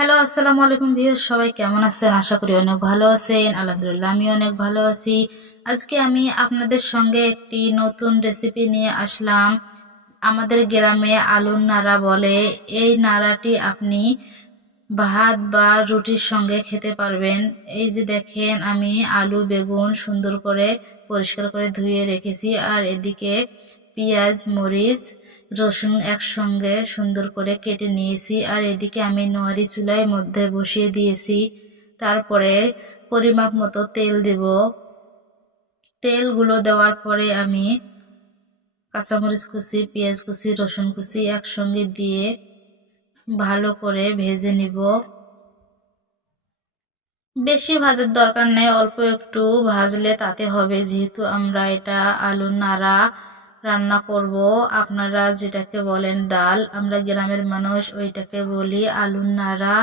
Hello, আসসালামু আলাইকুম viewer সবাই কেমন আছেন? আশা করি অনেক ভালো আছেন। আলহামদুলিল্লাহ, আমি অনেক ভালো আছি। আজকে আমি আপনাদের সঙ্গে একটি নতুন রেসিপি নিয়ে আসলাম। আমাদের গ্রামে আলুর নাড়া বলে, এই নাড়াটি আপনি ভাত বা রুটির সঙ্গে খেতে পারবেন। এই যে দেখেন, আমি আলু, বেগুন সুন্দর করে পরিষ্কার করে ধুয়ে রেখেছি। আর এদিকে পেঁয়াজ, মরিচ, রসুন একসঙ্গে সুন্দর করে কেটে নিয়েছি। আর এদিকে আমি নোয়ারি চুলায় মধ্যে বসিয়ে দিয়েছি। তারপরে পরিমাপ মতো তেল দেব। তেলগুলো দেওয়ার পরে আমি কাঁচামরিচ কুচি, পেঁয়াজ কুচি, রসুন কুচি একসঙ্গে দিয়ে ভালো করে ভেজে নিব। বেশি ভাজার দরকার নেই, অল্প একটু ভাজলে তাতে হবে। যেহেতু আমরা এটা আলু নাড়া রান্না করব। আপনারা যেটাকে বলেন ডাল, আমরা গ্রামের মানুষ, ওইটাকে বলি আলুর নাড়া।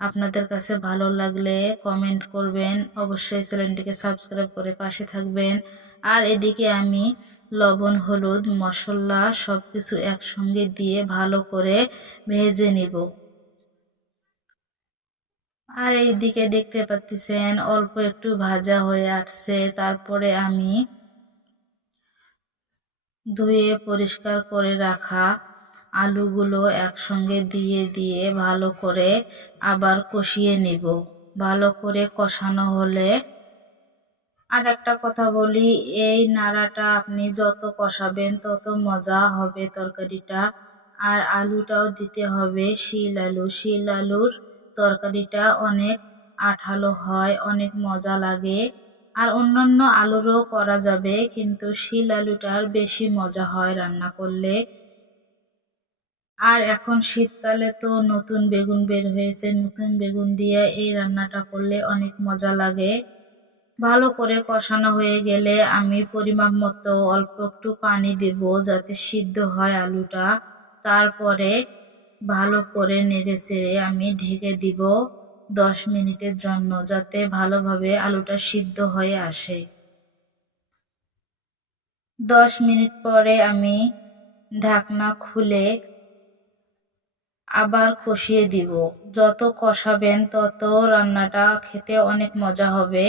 আপনাদের কাছে ভালো লাগলে কমেন্ট করবেন। অবশ্যই চ্যানেলটিকে সাবস্ক্রাইব করে পাশে থাকবেন। আর এদিকে আমি লবণ, হলুদ, মশলা সব কিছু একসঙ্গে দিয়ে ভালো করে ভেজে নিব। আর এই দিকে দেখতে পাচ্ছেন, অল্প একটু ভাজা হয়ে আসছে। তারপরে আমি ধুয়ে পরিষ্কার করে রাখা আলুগুলো একসঙ্গে দিয়ে দিয়ে ভালো করে আবার কষিয়ে নেব। ভালো করে কষানো হলে আর একটা কথা বলি, এই নাড়াটা আপনি যত কষাবেন তত মজা হবে তরকারিটা। আর আলুটাও দিতে হবে শিল আলু। শিল আলুর তরকারিটা অনেক আঠালো হয়, অনেক মজা লাগে। আর অন্যান্য আলুরও করা যাবে, কিন্তু শিল আলুটার বেশি মজা হয় রান্না করলে। আর এখন শীতকালে তো নতুন বেগুন বের হয়েছে, নতুন বেগুন দিয়ে এই রান্নাটা করলে অনেক মজা লাগে। ভালো করে কষানো হয়ে গেলে আমি পরিমাপ মতো অল্প একটু পানি দেব যাতে সিদ্ধ হয় আলুটা। তারপরে ভালো করে নেড়ে চেড়ে আমি ঢেকে দিব। দশ মিনিটের জন্য যাতে ভালোভাবে আলুটা সিদ্ধ হয়ে আসে। দশ মিনিট পরে আমি ঢাকনা খুলে আবার কষিয়ে দিব। যত কষাবেন তত রান্নাটা খেতে অনেক মজা হবে।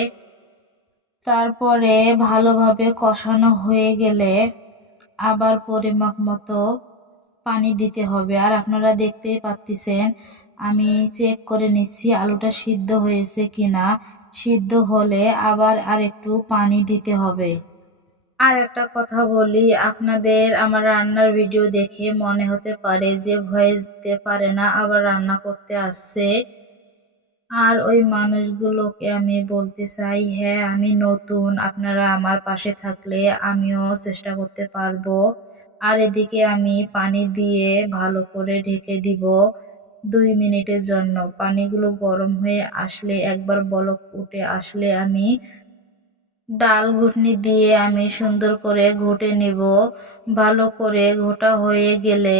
তারপরে ভালোভাবে কষানো হয়ে গেলে আবার পরিমাপ মতো পানি দিতে হবে। আর আপনারা দেখতেই পাচ্ছেন আমি চেক করে নিচ্ছি আলুটা সিদ্ধ হয়েছে কিনা। সিদ্ধ হলে আবার আর একটু পানি দিতে হবে। আর একটা কথা বলি, আপনাদের আমার রান্নার ভিডিও দেখে মনে হতে পারে যে ভয়েস দিতে পারে না, আবার রান্না করতে আসছে। আর ওই মানুষগুলোকে আমি বলতে চাই হ্যাঁ আমি নতুন, আপনারা আমার পাশে থাকলে আমিও চেষ্টা করতে পারব। আর এদিকে আমি পানি দিয়ে ভালো করে ঢেকে দিব। দুই মিনিটের জন্য। পানিগুলো গরম হয়ে আসলে একবার বলক উঠে আসলে আমি ডাল ঘুটনি দিয়ে আমি সুন্দর করে ঘুটে নিব। ভালো করে ঘোটা হয়ে গেলে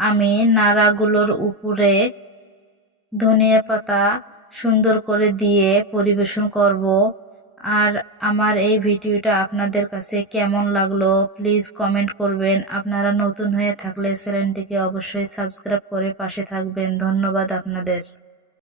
আমি নাড়াগুলোর উপরে ধনিয়া পাতা সুন্দর করে দিয়ে পরিবেশন করব। আর আমার এই ভিডিওটা আপনাদের কাছে কেমন লাগল প্লিজ কমেন্ট করবেন। আপনারা নতুন হয়ে থাকলে চ্যানেলটিকে অবশ্যই সাবস্ক্রাইব করে পাশে থাকবেন। ধন্যবাদ আপনাদের।